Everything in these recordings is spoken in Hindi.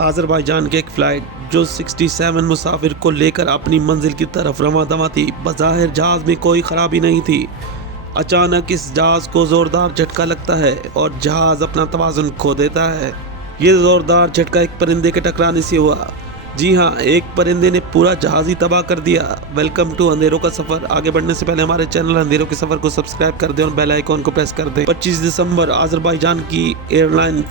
आज़रबाईजान की एक फ़्लाइट जो 67 मुसाफिर को लेकर अपनी मंजिल की तरफ रवाना थी। बज़ाहिर जहाज़ में कोई ख़राबी नहीं थी। अचानक इस जहाज़ को ज़ोरदार झटका लगता है और जहाज़ अपना तवाज़ुन खो देता है। ये ज़ोरदार झटका एक परिंदे के टकराने से हुआ। जी हाँ, एक परिंदे ने पूरा जहाज़ ही तबाह कर दिया। वेलकम टू अंधेरों का सफ़र। आगे बढ़ने से पहले हमारे चैनल अंधेरों के सफ़र को सब्सक्राइब कर दें और बेल आइकॉन को प्रेस कर दें। 25 दिसंबर आज़रबाईजान की एयरलाइन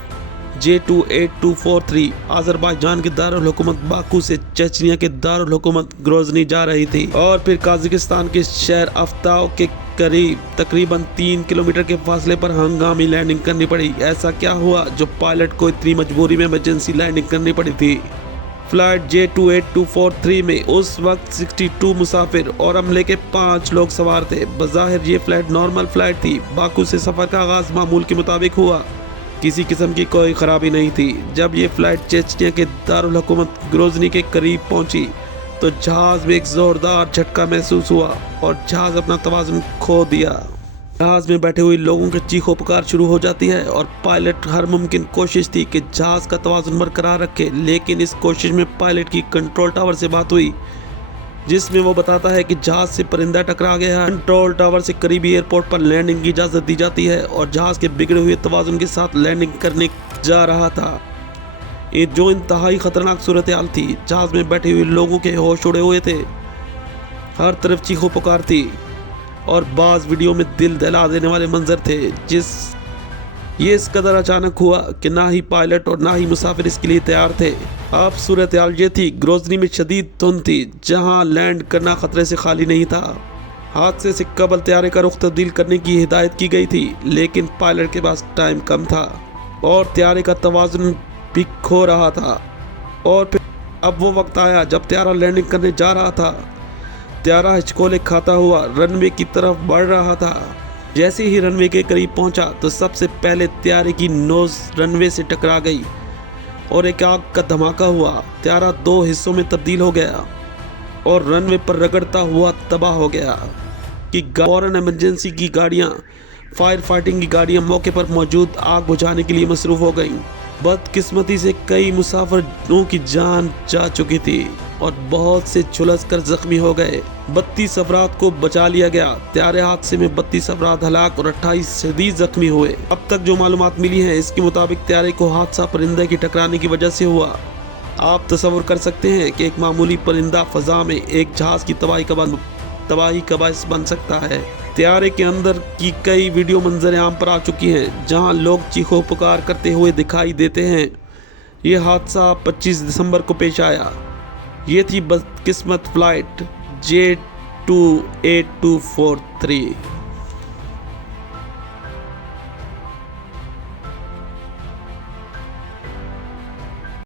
J28243 आज़रबाईजान के दारुल हुकूमत बाकू से चेचनिया के दारुल हुकूमत ग्रोजनी जा रही थी और फिर काज़ाकिस्तान के शहर अफ्ताव के करीब तकरीबन 3 किलोमीटर के फासले पर हंगामी लैंडिंग करनी पड़ी। ऐसा क्या हुआ जो पायलट को इतनी मजबूरी में इमरजेंसी लैंडिंग करनी पड़ी थी? फ्लाइट J28243 में उस वक्त 62 मुसाफिर और अमले के 5 लोग सवार थे। बज़ाहिर ये फ्लाइट नॉर्मल फ्लाइट थी। बाकू से सफ़र का आगाज़ मामूल के मुताबिक हुआ। किसी किस्म की कोई ख़राबी नहीं थी। जब ये फ्लाइट चेचनिया के दारुल हुकूमत ग्रोजनी के करीब पहुंची तो जहाज़ में एक ज़ोरदार झटका महसूस हुआ और जहाज़ अपना तवाज़ुन खो दिया। जहाज़ में बैठे हुए लोगों की चीखों पुकार शुरू हो जाती है और पायलट हर मुमकिन कोशिश थी कि जहाज़ का तवाज़ुन बरकरार रखे, लेकिन इस कोशिश में पायलट की कंट्रोल टावर से बात हुई जिसमें वो बताता है कि जहाज़ से परिंदा टकरा गया है। कंट्रोल टावर से करीबी एयरपोर्ट पर लैंडिंग की इजाज़त दी जाती है और जहाज़ के बिगड़े हुए तवाज़ुन के साथ लैंडिंग करने जा रहा था। ये जो इंतहाई ख़तरनाक सूरत हाल थी। जहाज़ में बैठे हुए लोगों के होश उड़े हुए थे। हर तरफ चीखों पुकार थी और बाज़ वीडियो में दिल दहला देने वाले मंजर थे। ये इस कदर अचानक हुआ कि ना ही पायलट और ना ही मुसाफिर इसके लिए तैयार थे। अब सूरत हाल ये थी, ग्रोजनी में शदीद धुंध थी जहां लैंड करना खतरे से खाली नहीं था। हादसे से कबल तैयारे का रुख तब्दील करने की हिदायत की गई थी, लेकिन पायलट के पास टाइम कम था और तैयारे का तवाज़ुन भी खो रहा था। और फिर अब वो वक्त आया जब तैयारा लैंडिंग करने जा रहा था। तैयारा हिचकोले खाता हुआ रनवे की तरफ बढ़ रहा था। जैसे ही रनवे के करीब पहुंचा तो सबसे पहले तैयारे की नोज रनवे से टकरा गई और एक आग का धमाका हुआ। तैयारा 2 हिस्सों में तब्दील हो गया और रनवे पर रगड़ता हुआ तबाह हो गया कि फौरन इमरजेंसी की गाड़ियां, फायर फाइटिंग की गाड़ियां मौके पर मौजूद आग बुझाने के लिए मसरूफ़ हो गईं। बदकिस्मती से कई मुसाफिरों की जान जा चुकी थी और बहुत से झुलस कर जख्मी हो गए। 32 अफराद को बचा लिया गया। तैयारे हादसे में 32 अफराद हलाक और 28 शदीद जख्मी हुए। अब तक जो मालूमात मिली हैं इसके मुताबिक तैयारे को हादसा परिंदे की टकराने की वजह से हुआ। आप तसव्वुर कर सकते हैं कि एक मामूली परिंदा फ़ज़ा में एक जहाज़ की तबाही का बाइस बन सकता है। तैयारे के अंदर की कई वीडियो मंजर आम पर आ चुकी हैं जहां लोग चीखों पुकार करते हुए दिखाई देते हैं। ये हादसा 25 दिसंबर को पेश आया। ये थी बदकिस्मत फ्लाइट J28243।